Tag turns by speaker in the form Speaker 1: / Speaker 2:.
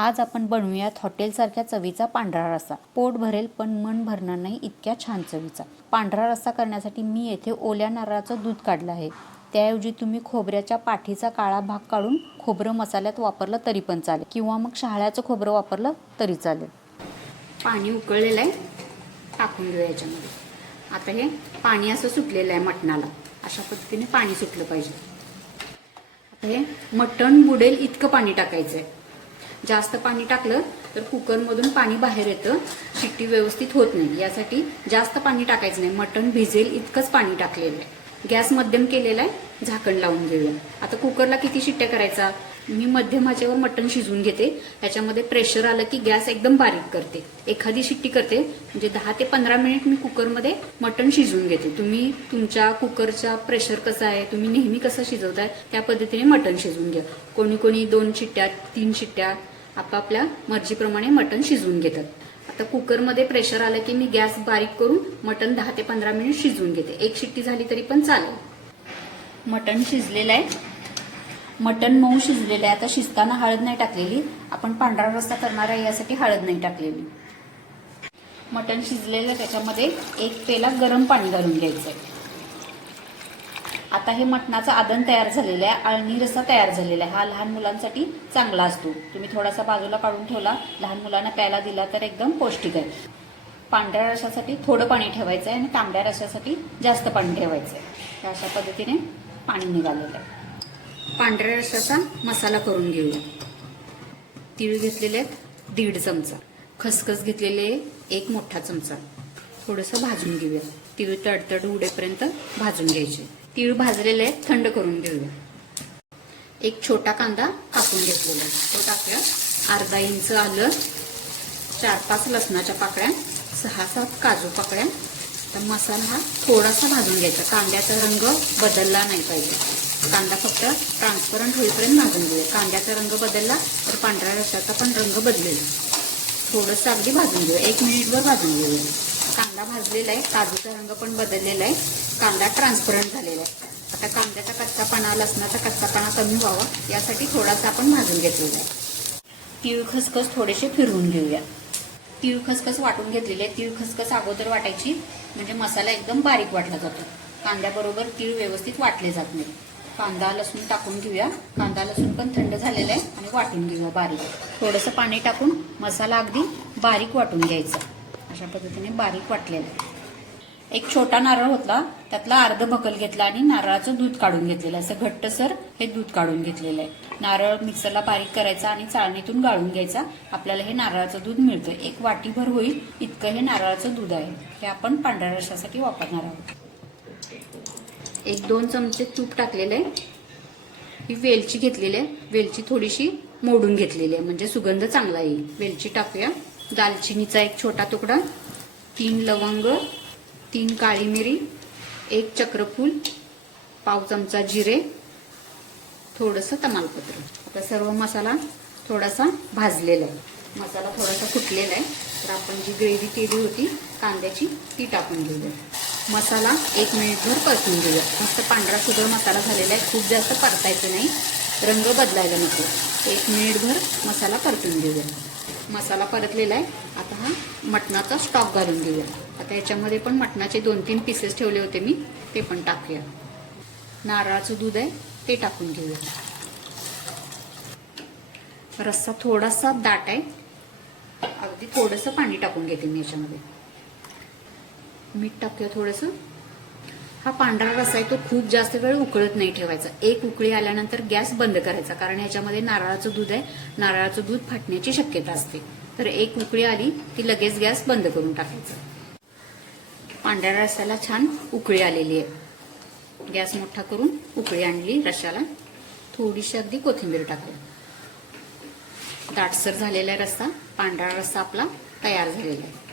Speaker 1: आज आपण बनवूयात हॉटेलसारख्या चवीचा पांढरा रस्सा. पोट भरेल पण मन भरणार नाही इतक्या छान चवीचा. पांढरा रस्सा करण्यासाठी मी येथे ओल्या नारळाचं दूध काढलं आहे. त्याऐवजी तुम्ही खोबऱ्याच्या पाठीचा काळा भाग काढून खोबरं मसाल्यात वापरलं तरी पण चालेल. किंवा मग शहाळ्याचं खोबरं वापरलं तरी चालेल. पाणी उकळलेलं आहे. टाकून देऊ याच्यामध्ये. आता हे पाणी असं सुटलेलं आहे मटणाला. अशा पद्धतीने पाणी सुटलं पाहिजे. आता हे मटण बुडेल इतकं पाणी टाकायचं आहे जास्त पाणी टाकलं तर कुकरमधून पाणी बाहेर येतं. शिट्टी व्यवस्थित होत नाही. यासाठी जास्त पाणी टाकायचं नाही. मटण भिजेल इतकंच पाणी टाकलेलं आहे. गॅस मध्यम केलेला आहे. झाकण लावून घेऊया. आता कुकरला किती शिट्ट्या करायचा? मी मध्यम ह्याच्यावर मटण शिजवून घेते. ह्याच्यामध्ये प्रेशर आलं की गॅस एकदम बारीक करते. एखादी शिट्टी करते. म्हणजे दहा ते पंधरा मिनिट मी कुकरमध्ये मटण शिजवून घेते. तुम्ही तुमच्या कुकरचा प्रेशर कसा आहे? तुम्ही नेहमी कसं शिजवताय? त्या पद्धतीने मटण शिजवून घ्या. कोणी कोणी दोन शिट्ट्या तीन शिट्ट्या आपापल्या मर्जीप्रमाणे मटण शिजवून घेतात. आता कुकरमध्ये प्रेशर आलं की मी गॅस बारीक करून मटण दहा ते पंधरा मिनिट शिजवून घेते. एक शिट्टी झाली तरी पण चालेल. मटण शिजलेलं आहे. मटण मऊ शिजलेलं आहे. आता शिजताना हळद नाही टाकलेली. आपण पांढरा रस्ता करणार आहे यासाठी हळद नाही टाकलेली. मटण शिजलेलं त्याच्यामध्ये एक पेला गरम पाणी घालून घ्यायचं आहे आता हे मटणाचं आदन तयार झालेलं आहे अळणी रसा तयार झालेला आहे. हा लहान मुलांसाठी चांगला असतो. तुम्ही थोडासा बाजूला काढून ठेवला. लहान मुलांना प्यायला दिला तर एकदम पौष्टिक आहे. पांढऱ्या रशासाठी थोडं पाणी ठेवायचं आहे आणि तांबड्या रशासाठी जास्त पाणी ठेवायचं आहे अशा पद्धतीने पाणी निघालेलं आहे. पांढऱ्या रशाचा मसाला करून घेऊया. तीळ घेतलेले आहेत दीड चमचा. खसखस घेतलेले एक मोठा चमचा. थोडंसं भाजून घेऊया. तीळ तडतड उडेपर्यंत भाजून घ्यायचे. तीळ भाजलेले आहेत थंड करून घेऊया. एक छोटा कांदा कापून घेतलेला आहे. तो टाकूया. अर्धा इंच आलं चार पाच लसणाच्या पाकळ्या सहा सात काजू पाकळ्या. तर मसाला हा थोडासा भाजून घ्यायचा. कांद्याचा रंग बदलला नाही पाहिजे. कांदा फक्त ट्रान्सपरंट होईपर्यंत भाजून घेऊया. कांद्याचा रंग बदलला तर पांढऱ्या रसाचा पण रंग बदलेल. थोडंसं अगदी भाजून घेऊया. एक मिनिटभर भाजून घेऊया. कांदा भाजलेला आहे काजूचा रंग पण बदललेला आहे. कांदा ट्रान्सपरंट झालेला आहे. आता कांद्याचा कच्चापणा लसणाचा कच्चापणा कमी व्हावा यासाठी थोडासा आपण भाजून घेतलेला आहे. तीळ खसखस थोडेसे फिरवून घेऊया. तीळ खसखस वाटून घेतलेले आहे. तीळ खसखस अगोदर वाटायची म्हणजे मसाला एकदम बारीक वाटला जातो. कांद्याबरोबर तीळ व्यवस्थित वाटले जात नाही. कांदा लसूण टाकून घेऊया. कांदा लसूण पण थंड झालेला आहे आणि वाटून घेऊया बारीक. थोडंसं पाणी टाकून मसाला अगदी बारीक वाटून घ्यायचा. अशा पद्धतीने बारीक वाटलेलं आहे. एक छोटा नारळ होता त्यातला अर्ध भकल घेतला आणि नारळाचं दूध काढून घेतलेलं असं घट्टसर हे दूध काढून घेतलेलं आहे. नारळ मिक्सरला बारीक करायचा आणि चाळणीतून गाळून घ्यायचा. आपल्याला हे नारळाचं दूध मिळतं एक वाटीभर होईल इतकं हे नारळाचं दूध आहे. हे आपण पांढऱ्या रशासाठी वापरणार आहोत. एक दोन चमचे तूप टाकलेलं आहे. ही वेलची घेतलेली आहे. वेलची थोडीशी मोडून घेतलेली आहे. म्हणजे सुगंध चांगला येईल. वेलची टाकूया. दालचिनीचा एक छोटा तुकडा तीन लवंग तीन काळी मिरी एक चक्रफूल पाव चमचा जिरे थोडंसं तमालपत्र. आता सर्व मसाला थोडासा भाजलेला आहे. मसाला थोडासा फुटलेला आहे. तर आपण जी ग्रेव्ही केली होती कांद्याची ती टाकून घेऊया. मसाला एक मिनिटभर परतून घेऊया. मस्त पांढरा सुद्धा मसाला झालेला आहे. खूप जास्त परतायचं नाही. रंग बदलायला नको. एक मिनिटभर मसाला परतून घेऊया. मसाला परतलेला आहे. आता हा मटणाचा स्टॉक घालून घेऊया. आता याच्यामध्ये पण मटणाचे दोन तीन पीसेस ठेवले होते मी ते पण टाकूया. नारळाचं दूध आहे ते टाकून घेऊया. रस्सा थोडासा दाट आहे. अगदी थोडंसं पाणी टाकून घेते मी याच्यामध्ये. मीठ टाकूया थोडंसं. हा पांढरा रस्सा आहे तो खूप जास्त वेळ उकळत नाही ठेवायचा. एक उकळी आल्यानंतर गॅस बंद करायचा कारण ह्याच्यामध्ये नारळाचं दूध आहे. नारळाचं दूध फाटण्याची शक्यता असते. तर एक उकळी आली की लगेच गॅस बंद करून टाकायचा. पांढऱ्या रस्स्याला छान उकळी आलेली आहे. गॅस मोठा करून उकळी आणली रशाला थोडीशी अगदी कोथिंबीर टाकू दाटसर झालेला आहे रस्सा पांढरा रस्सा आपला तयार झालेला आहे.